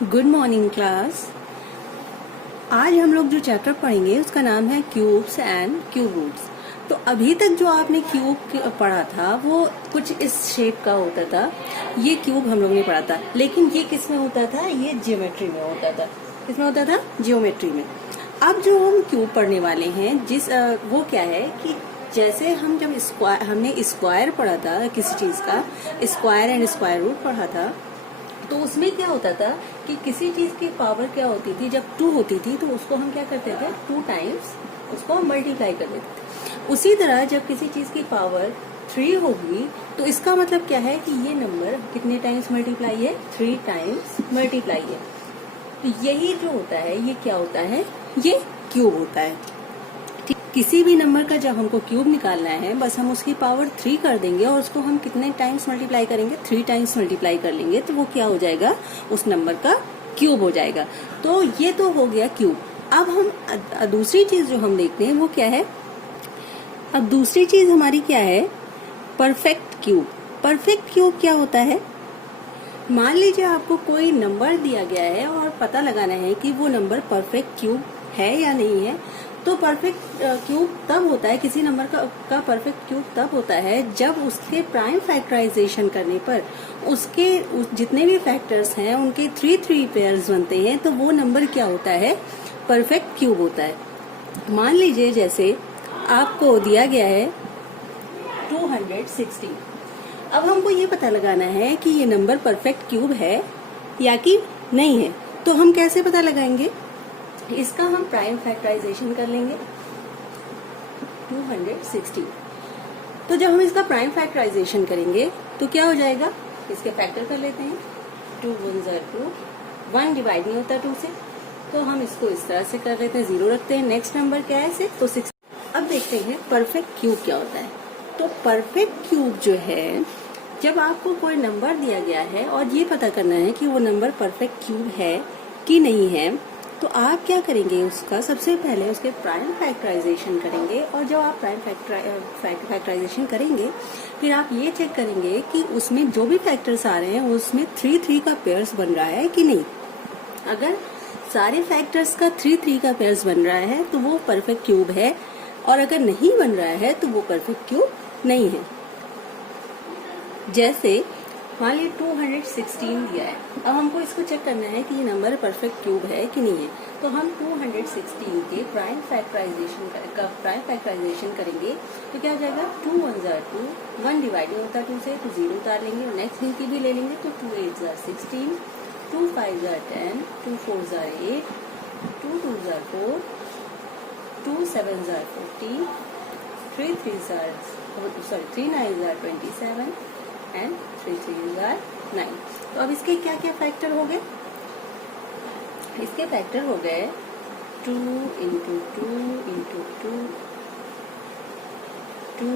Good morning class. आज हम लोग जो चैप्टर पढ़ेंगे उसका नाम है क्यूब्स एंड क्यूब रूट्स। तो अभी तक जो आपने क्यूब पढ़ा था वो कुछ इस शेप का होता था, ये क्यूब हम लोग ने पढ़ा था। लेकिन ये किस में होता था? ये ज्योमेट्री में होता था। किस में होता था? ज्योमेट्री में। अब जो हम क्यूब पढ़ने वाले हैं वो क्या है कि जैसे हम जब हमने स्क्वायर पढ़ा था किसी चीज का, स्क्वायर एंड स्क्वायर रूट पढ़ा था, तो उसमें क्या होता था कि किसी चीज की पावर क्या होती थी, जब 2 होती थी तो उसको हम क्या करते थे, 2 टाइम्स उसको हम मल्टीप्लाई कर देते थे। उसी तरह जब किसी चीज की पावर 3 होगी तो इसका मतलब क्या है कि ये नंबर कितने टाइम्स मल्टीप्लाई है? 3 टाइम्स मल्टीप्लाई है। तो यही जो होता है ये क्या होता है? ये क्यूब होता है। किसी भी नंबर का जब हमको क्यूब निकालना है, बस हम उसकी पावर 3 कर देंगे और उसको हम कितने टाइम्स मल्टीप्लाई करेंगे? 3 टाइम्स मल्टीप्लाई कर लेंगे तो वो क्या हो जाएगा? उस नंबर का क्यूब हो जाएगा। तो ये तो हो गया क्यूब। अब हम दूसरी चीज जो हम देखते हैं वो क्या है? अब दूसरी चीज हमारी क्या है? Perfect cube. परफेक्ट क्यूब क्या होता है? मान लीजिए आपको कोई नंबर दिया गया है और पता लगाना है कि वो नंबर परफेक्ट क्यूब है या नहीं है। तो परफेक्ट क्यूब तब होता है, किसी नंबर का परफेक्ट क्यूब तब होता है जब उसके प्राइम फैक्टराइजेशन करने पर जितने भी फैक्टर्स हैं उनके 3 पेयर्स बनते हैं, तो वो नंबर क्या होता है? परफेक्ट क्यूब होता है। मान लीजिए जैसे आपको दिया गया है 260। अब हमको ये पता लगाना है कि ये नंबर परफेक्ट क्यूब है या कि नहीं है। तो हम कैसे पता लगाएंगे? इसका हम प्राइम फैक्टराइजेशन कर लेंगे 260। तो जब हम इसका प्राइम फैक्टराइजेशन करेंगे तो क्या हो जाएगा? इसके फैक्टर कर लेते हैं। 2 1 2, 1 डिवाइड नहीं होता 2 से, तो हम इसको इस तरह से कर लेते हैं, 0 रखते हैं। नेक्स्ट नंबर क्या है? 6, तो 6। अब देखते हैं परफेक्ट क्यूब क्या होता है। तो परफेक्ट क्यूब जो है, जब आपको कोई नंबर दिया गया है और ये पता करना है कि वो नंबर परफेक्ट क्यूब है कि नहीं है, तो आप क्या करेंगे? उसका सबसे पहले उसके प्राइम फैक्टराइजेशन करेंगे। और जब आप प्राइम फैक्टराइजेशन करेंगे फिर आप ये चेक करेंगे कि उसमें जो भी फैक्टर्स आ रहे हैं उसमें 3 का पेयर्स बन रहा है कि नहीं। अगर सारे फैक्टर्स का 3 का पेयर्स बन रहा है तो वो परफेक्ट क्यूब है, और अगर नहीं बन रहा है तो वो परफेक्ट क्यूब नहीं है। जैसे मान लीजिए 216 दिया है। अब हमको इसको चेक करना है कि ये नंबर परफेक्ट क्यूब है कि नहीं है। तो हम 216 के प्राइम फैक्टराइजेशन करेंगे तो क्या हो जाएगा? 2 1 2, 1 डिवाइड नहीं होता 2 से, तो 0 उतार लेंगे और नेक्स्ट गिनती भी ले लेंगे। तो 2 8 16, 2 5 10, 2 4 8, 2 2 4, 2 7 14, 3 9 27 एंड 3 3 9। तो अब इसके क्या क्या फैक्टर हो गए? इसके फैक्टर हो गए 2 into 2 into 2, 2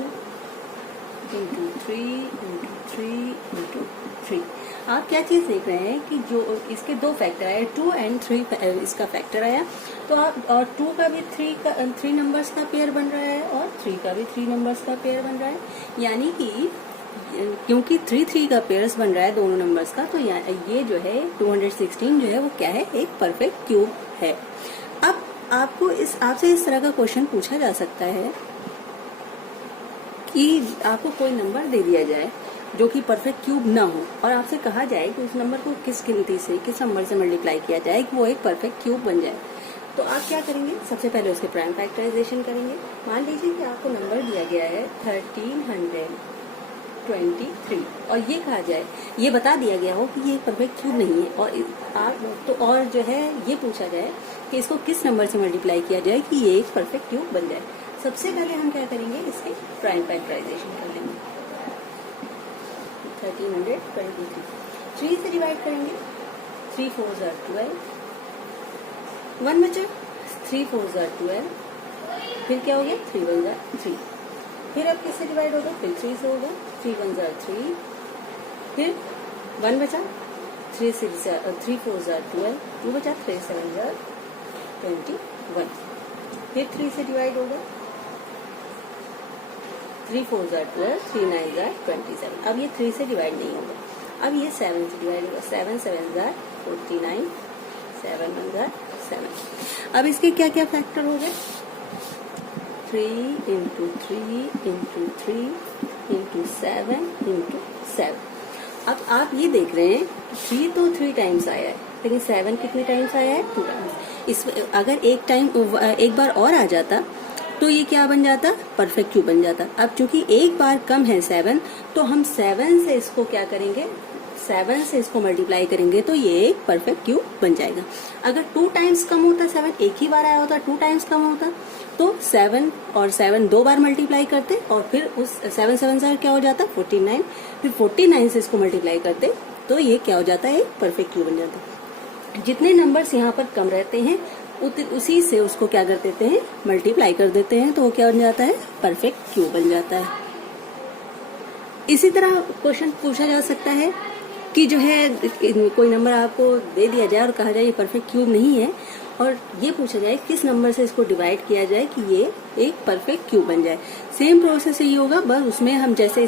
into 3 into 3 into 3। आप क्या चीज देख रहे हैं कि जो इसके 2 फैक्टर आए, 2 एंड 3 इसका फैक्टर आया। तो आप और 2 का भी 3 नंबर्स का पेयर बन रहा है और 3 का भी 3 नंबर्स का पेयर बन रहा है। यानी कि क्योंकि 3 का पेयर्स बन रहा है दोनों नंबर्स का, तो ये जो है 216 जो है वो क्या है? एक परफेक्ट क्यूब है। अब आपसे इस तरह का क्वेश्चन पूछा जा सकता है कि आपको कोई नंबर दे दिया जाए जो कि परफेक्ट क्यूब ना हो और आपसे कहा जाए कि उस नंबर को किस गिनती से, किस नंबर से मल्टीप्लाई किया जाए कि वो एक परफेक्ट क्यूब बन जाए। तो आप क्या करेंगे? सबसे पहले उसके प्राइम फैक्टराइजेशन करेंगे। मान लीजिए कि आपको नंबर दिया गया है 1323 और ये कहा जाए, ये बता दिया गया हो कि ये परफेक्ट क्यूब नहीं है, और जो है ये पूछा जाए कि इसको किस नंबर से मल्टीप्लाई किया जाए कि ये एक परफेक्ट क्यूब बन जाए। सबसे पहले हम क्या करेंगे? इसके प्राइम फैक्टराइजेशन कर लेंगे। 1323 3 से डिवाइड करेंगे। 3 4 12, 1 बचा, 3 4 12, फिर क्या हो गया? 3 1 3। फिर अब किससे डिवाइड होगा? फिर 3 से होगा। 3 1 3, फिर 1 बचा, 3 4 12, 2 बचा, 3 7 21। फिर 3 से डिवाइड होगा। 3 4 12, 3 9 27। अब ये 3 से डिवाइड नहीं होगा। अब ये 7 से डिवाइड होगा। 7 7 49, 7 1 जा 7। अब इसके क्या क्या फैक्टर हो गए? 3 इंटू 3 इंटू 3 इंटू 7 इंटू 7। अब आप ये देख रहे हैं 3 तो 3 टाइम्स आया है, लेकिन 7 कितने टाइम्स आया है? 2 टाइम्स। इस अगर एक बार और आ जाता तो ये क्या बन जाता? परफेक्ट क्यूब बन जाता। अब चूंकि एक बार कम है 7, तो हम 7 से इसको क्या करेंगे? 7 से इसको मल्टीप्लाई करेंगे तो ये एक परफेक्ट क्यूब बन जाएगा। अगर 2 टाइम्स कम होता 7, एक ही बार आया होता 2 टाइम्स कम होता, तो 7 और 7 2 बार मल्टीप्लाई करते और फिर उस 7 7 से क्या हो जाता? 49। फिर 49 से इसको मल्टीप्लाई करते तो ये क्या हो जाता है? एक परफेक्ट क्यूब बन जाता। जितने नंबर्स यहाँ पर कम रहते हैं उसी से उसको क्या कर देते हैं? मल्टीप्लाई कर देते हैं, तो वो क्या बन जाता है? परफेक्ट क्यूब बन जाता है। इसी तरह क्वेश्चन पूछा जा सकता है कि जो है कोई नंबर आपको दे दिया जाए और कहा जाए ये परफेक्ट क्यूब नहीं है, और ये पूछा जाए किस नंबर से इसको डिवाइड किया जाए कि ये एक परफेक्ट क्यूब बन जाए। सेम प्रोसेस यही होगा, बस उसमें हम जैसे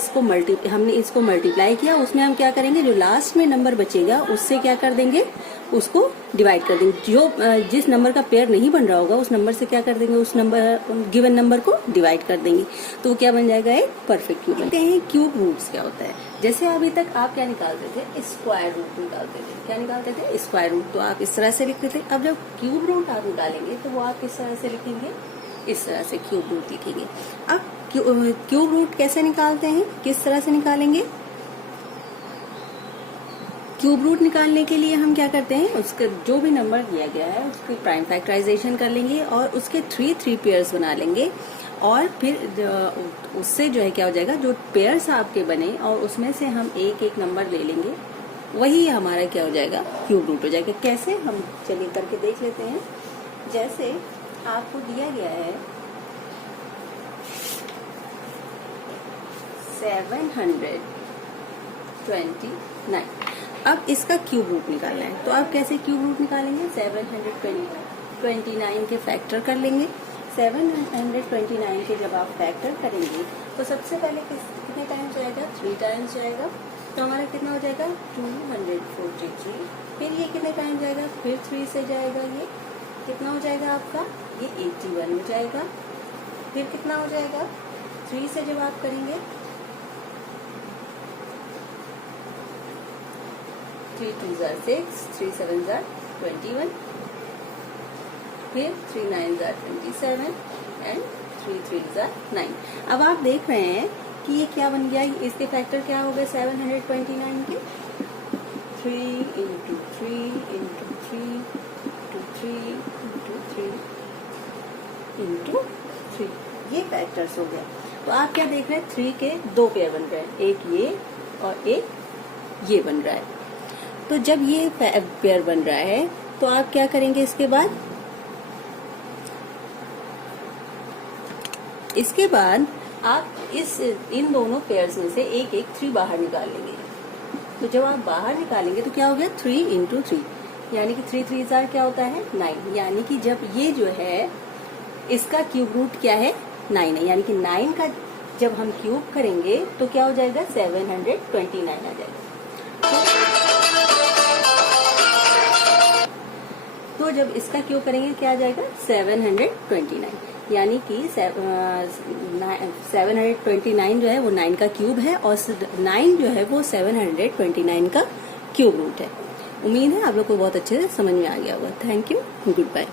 हमने इसको मल्टीप्लाई किया, उसमें हम क्या करेंगे? जो लास्ट में नंबर बचेगा उससे क्या कर देंगे? उसको डिवाइड कर देंगे। जो जिस नंबर का पेयर नहीं बन रहा होगा उस नंबर से क्या कर देंगे? उस गिवन नंबर को डिवाइड कर देंगे, तो वो क्या बन जाएगा? एक परफेक्ट क्यूब। बनते हैं क्यूब रूट्स क्या होता है। जैसे अभी तक आप क्या निकालते थे? स्क्वायर रूट निकालते थे। क्या निकालते थे? Square root. तो आप इस तरह से लिखते थे। अब जब क्यूब रूट आप निकालेंगे तो वो आप किस तरह से लिखेंगे? इस तरह से क्यूब रूट लिखेंगे। अब क्यूब रूट कैसे निकालते हैं? किस तरह से निकालेंगे? क्यूब रूट निकालने के लिए हम क्या करते हैं? उसका जो भी नंबर दिया गया है उसकी प्राइम फैक्टराइजेशन कर लेंगे और उसके 3 पेयर्स बना लेंगे, और फिर उससे जो है क्या हो जाएगा? जो पेयर्स आपके बने और उसमें से हम एक एक नंबर ले लेंगे, वही हमारा क्या हो जाएगा? क्यूब रूट हो जाएगा। कैसे? हम चलिए करके देख लेते हैं। जैसे आपको दिया गया है 729। अब इसका क्यूब रूट निकालना है, तो आप कैसे क्यूब रूट निकालेंगे? 729 के फैक्टर कर लेंगे। 729 के जब आप फैक्टर करेंगे तो सबसे पहले कितने टाइम्स जाएगा? 3 टाइम्स जाएगा, तो हमारा कितना हो जाएगा? 243। फिर ये कितने टाइम जाएगा? फिर 3 से जाएगा, ये कितना हो जाएगा आपका? ये 81 हो जाएगा। फिर कितना हो जाएगा? 3 से जब आप करेंगे 3 2 6, 3 7 21, फिर 3 9 27 एंड 3 3 9। अब आप देख रहे हैं कि ये क्या बन गया? इसके फैक्टर क्या हो गए 729 के? 3 into 3 into 3 into 3 into 3 into 3, ये फैक्टर्स हो गया। तो आप क्या देख रहे हैं? 3 के 2 पेयर बन रहे हैं, एक ये और एक ये बन रहा है। तो जब ये पेयर बन रहा है तो आप क्या करेंगे? इसके बाद आप इन दोनों पेयर्स में से एक एक 3 बाहर निकाल लेंगे। तो जब आप बाहर निकालेंगे तो क्या हो गया? 3 इंटू 3, यानी कि 3 3 क्या होता है? 9। यानी कि जब ये जो है इसका क्यूब रूट क्या है? 9 है। यानी कि 9 का जब हम क्यूब करेंगे तो क्या हो जाएगा? 729 आ जाएगा। तो जब इसका क्यूब करेंगे क्या आ जाएगा? 729। यानी कि 729 जो है वो 9 का क्यूब है, और 9 जो है वो 729 का क्यूब रूट है। उम्मीद है आप लोग को बहुत अच्छे से समझ में आ गया होगा। Thank you, good bye.